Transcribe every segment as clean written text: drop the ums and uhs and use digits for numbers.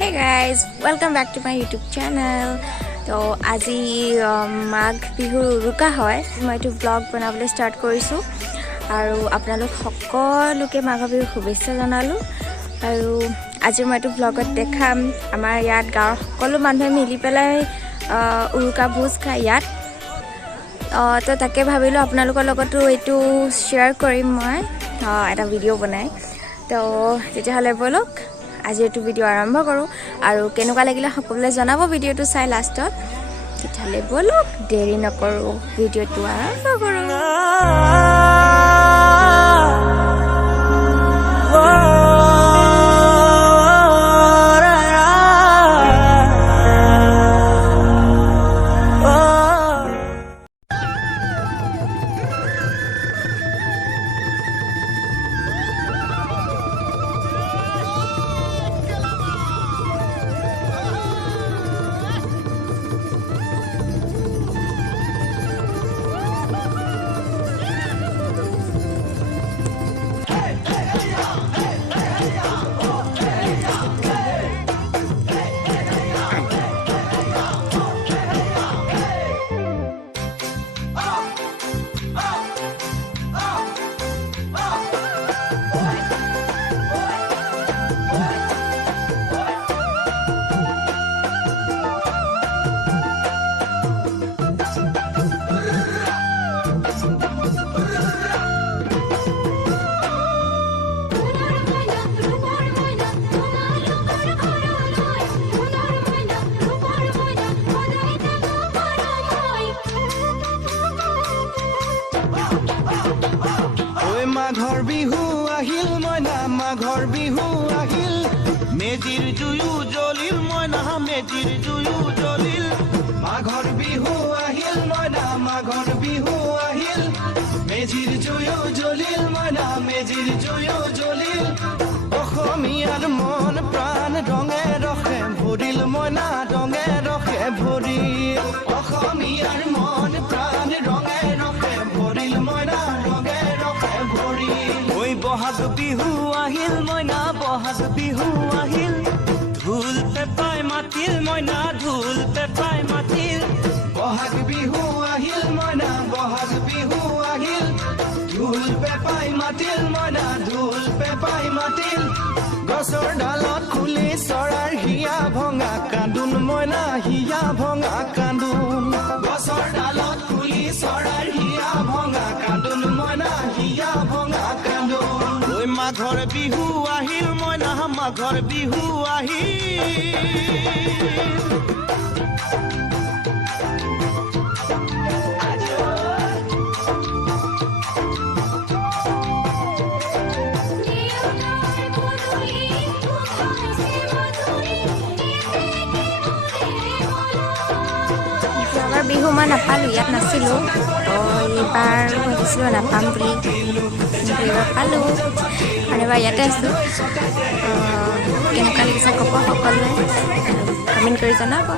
Hey guys, welcome back to my YouTube channel. So আজি মাঘ বিহুৰ উৰুকা হয় মই এইটো ব্লগ বনাবলৈ ষ্টাৰ্ট কৰিছো আৰু আপোনালোক সকলোকে মাঘ বিহুৰ শুভেচ্ছা জনালো আৰু আজি মই এইটো ব্লগত দেখাম আমাৰ ইয়াত গাঁৱৰ সকলো মানুহে মিলি পেলাই উৰুকা ভোজ খায় ইয়াত তো তাকে ভাবিলো আপোনালোকৰ লগতো এইটো শ্বেয়াৰ কৰিম মই এটা ভিডিঅ' বনাই তো তেতিয়াহ'লে বলক আজি এইটো ভিডিঅ' আৰম্ভ কৰোঁ আৰু কেনেকুৱা লাগিলে সকলোৱে জনাব ভিডিঅ'টো চাই লাষ্টত তেতিয়াহ'লে বলক দেৰি নকৰোঁ ভিডিঅ'টো আৰম্ভ কৰোঁ Maghor bihu ahil moina maghor bihu ahil mejir juyu jolil moina mejir juyu jolil maghor bihu ahil moina maghor bihu ahil mejir juyu jolil moina mejir juyu jolil অসমীয়াৰ মন প্ৰাণ ৰঙে ৰখে ভৰিল মইনা ৰঙে ৰখে ভৰিল অসমীয়াৰ মন প্ৰাণ ৰঙে ৰখে ভৰিল মইনা ৰঙে ৰখে ভৰিল ঐ বহাগ বিহু আহিল মইনা বহাগ বিহু আহিল ঢোল পেপাই মাতিল মইনা ঢোল পেপাই মাতিল বহাগ বিহু আহিল মইনা বহাগ বিহু আহিল ঢোল পেপাই মাতিল মইনা ঢোল পেপাই মাতিল গছৰ ডালত খুলি চৰাৰ হিয়া ভঙা কান্দোন মইনা হিয়া ভঙা কান্দোন গছৰ ডালত খুলি চৰাৰ হিয়া ভঙা কান্দোন মইনা হিয়া ভঙা কান্দোন ঐ মাঘৰ বিহু আহিল মইনা মাঘৰ বিহু আহিল বিহু মই নাপালোঁ ইয়াত নাছিলোঁ তো এইবাৰ ভাবিছিলোঁ নাপাম বুলি কিন্তু এইবাৰ পালোঁ আৰু এবাৰ ইয়াতে আছোঁ কেনেকুৱা লাগিছে ক'ব সকলোৱে কমেণ্ট কৰি জনাব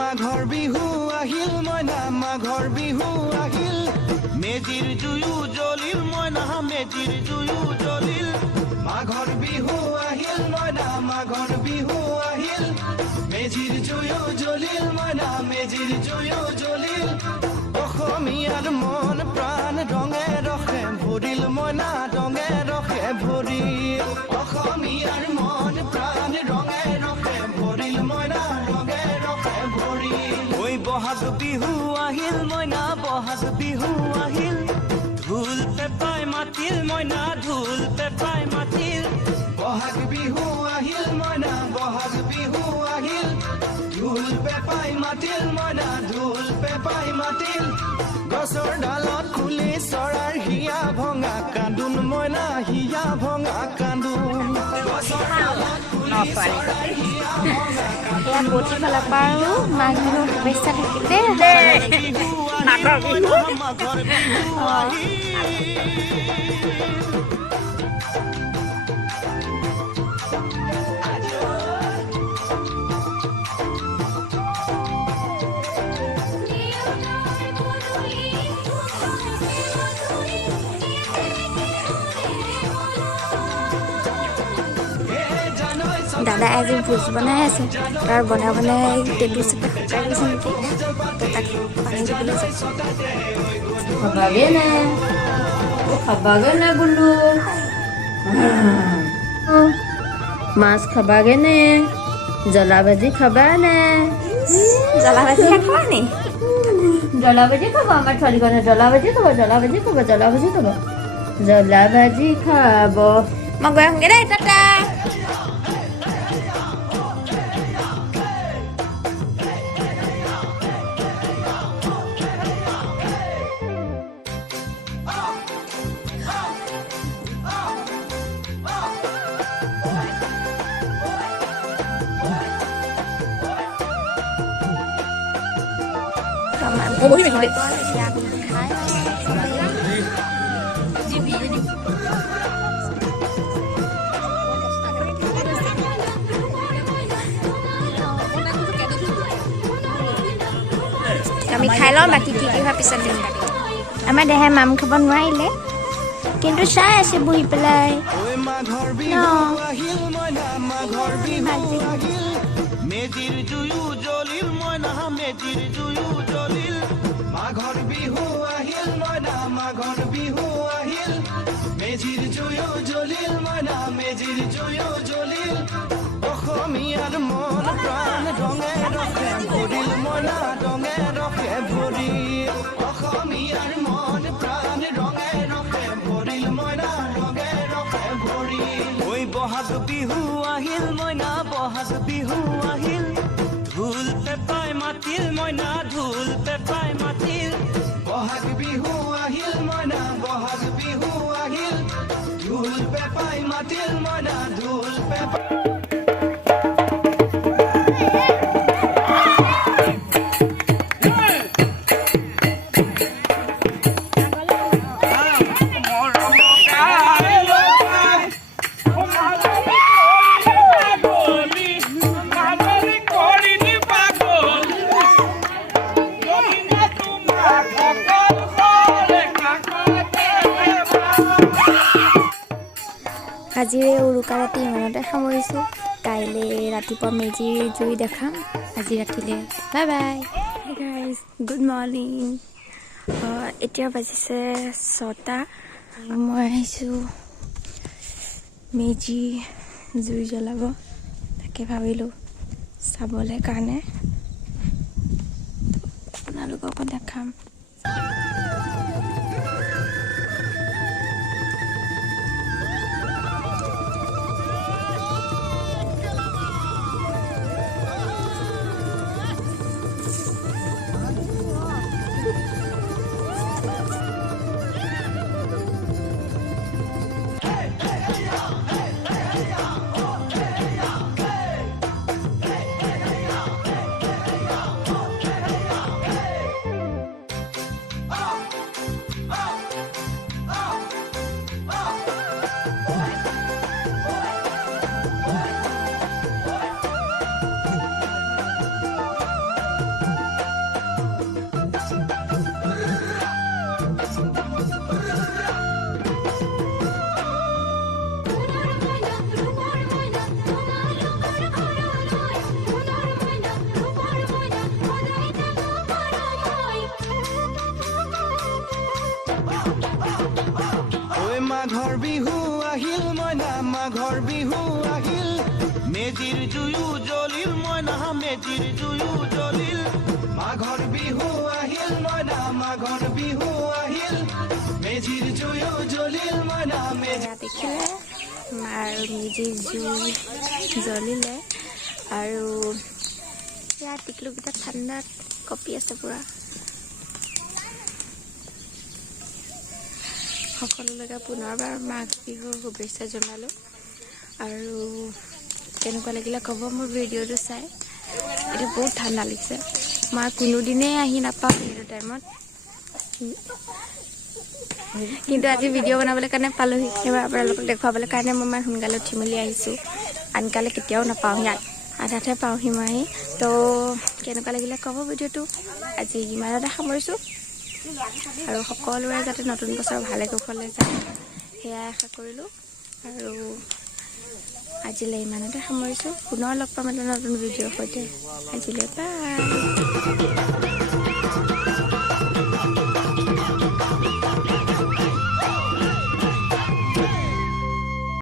মাঘৰ বিহু আহিল মইনা মাঘৰ বিহু আহিল মেজিৰ জুয়ু জ্বলিল মইনা মেজিৰ জুয়ু জ্বলিল মাঘৰ বিহু আহিল মইনা মাঘৰ বিহু আহিল মেজিৰ জুয়ু জ্বলিল মইনা মেজিৰ জুয়ু জ্বলিল অসমীয়াৰ মন প্ৰাণ ৰঙে ৰখে ভৰিল মইনা ৰঙে ৰখে ভৰিল অসমীয়াৰ বিহু আহিল মইনা বহাগ বিহু আহিল ঢোল পেপাই মাতিল মইনা ঢোল পেপাই মাতিল বহাগ বিহু আহিল মইনা বহাগ বিহু আহিল ঢোল পেপাই মাতিল মইনা ঢোল পেপাই মাতিল গছৰ ডালত খুলি চৰাৰ হিয়া ভঙা কান্দোন মইনা হিয়া ভঙা কান্দোন গছৰ ডালত খুলি চৰাৰ হিয়া ভঙা এয়া বটি ফালৰ পৰা আৰু মাঘ বিহুৰ শুভেচ্ছা থাকিলে মাঘৰ বিহু দাদা আজি ভোজ বনাই আছে তাৰ বনাই বনাই টেবুল চেপে শুকাই গৈছে নেকি তো তাক পানী দিবলৈ যাইছোঁ খাবাগে নে বোলো মাছ খাবাগে নে জ্বলা ভাজি খাবা নে জ্বলা ভাজি খাবা নি জ্বলা ভাজি খাব আমাৰ ছোৱালীখনে জ্বলা ভাজি খাব জ্বলা ভাজি খাব জ্বলা ভাজি খাব জ্বলা ভাজি খাব মই গৈ আহোঁগৈ দেই টাটা আমি খাই লওঁ বাকী কি হোৱাৰ পিছত দিম আমাৰ দেহে মাম খাব নোৱাৰিলে কিন্তু চাই আছে বহি পেলাই মেজিৰ জুয়ো জ্বলিল মইনা মেজিৰ জুয়ো জ্বলিল মাঘৰ বিহু আহিল মইনা মাঘৰ বিহু আহিল মেজিৰ জুয়ো জ্বলিল মইনা মেজিৰ জুয়ো জ্বলিল অসমীয়াৰ মন প্ৰাণ ৰঙে ৰঙে ভৰিল মইনা ৰঙে ৰঙে ভৰিল অসমীয়াৰ মন প্ৰাণ ৰঙে ৰঙে ভৰিল মইনা ৰঙে ৰঙে ভৰিল ঐ বহাগ বিহু আহিল মইনা বহাগ বিহু আহিল ঢোল পেপাই মাতিল মইনা ঢোল পেপাই মাতিল বহাগ বিহু আহিল মইনা বহাগ বিহু আহিল ঢোল পেপাই মাতিল মইনা ঢোল পেপাই আজিৰে উৰুকা ৰাতি ইমানতে সামৰিছোঁ কাইলৈ ৰাতিপুৱা মেজিৰ জুই দেখাম আজি ৰাতিলৈ bye bye guys good morning এতিয়া বাজিছে 6টা মই আহিছোঁ মেজি জুই জ্বলাব তাকে ভাবিলোঁ চাবলৈ কাৰণে আপোনালোককো দেখাম মাঘৰ বিহু আহিল মইনা মাঘৰ বিহু আহিল মেজিৰ জুয়ো জ্বলিল মইনা মেজিৰ জুয়ো জ্বলিল মাঘৰ বিহু আহিল মইনা মাঘৰ বিহু আহিল মেজিৰ জুয়ো জ্বলিল মইনা এয়া দেখিলে মাৰ মেজিৰ জুই জ্বলিলে আৰু এয়া টিকলুকেইটা ঠাণ্ডাত কঁপি আছে পূৰা সকলোলৈকে পুনৰবাৰ মাঘ বিহুৰ শুভেচ্ছা জনালোঁ আৰু কেনেকুৱা লাগিলে ক'ব মোৰ ভিডিঅ'টো চাই এতিয়া বহুত ঠাণ্ডা লাগিছে মই কোনোদিনেই আহি নাপাওঁ সেইটো টাইমত কিন্তু আজি ভিডিঅ' বনাবলৈ কাৰণে পালোঁহি সেইবাৰ আপোনালোকক দেখুৱাবলৈ কাৰণে মই ইমান সোনকালে উঠি মেলি আহিছোঁ আনকালে কেতিয়াও নাপাওঁ ইয়াত আধাতে পাওঁহি মই আহি তো কেনেকুৱা লাগিলে ক'ব ভিডিঅ'টো আজি ইমানতে সামৰিছোঁ আৰু সকলোৰে যাতে নতুন বছৰ ভালে কুশলে যায় সেয়াই আশা কৰিলোঁ আৰু আজিলৈ ইমানতে সামৰিছোঁ পুনৰ লগ পাম এটা নতুন ভিডিঅ'ৰ সৈতে আজিলৈ বাই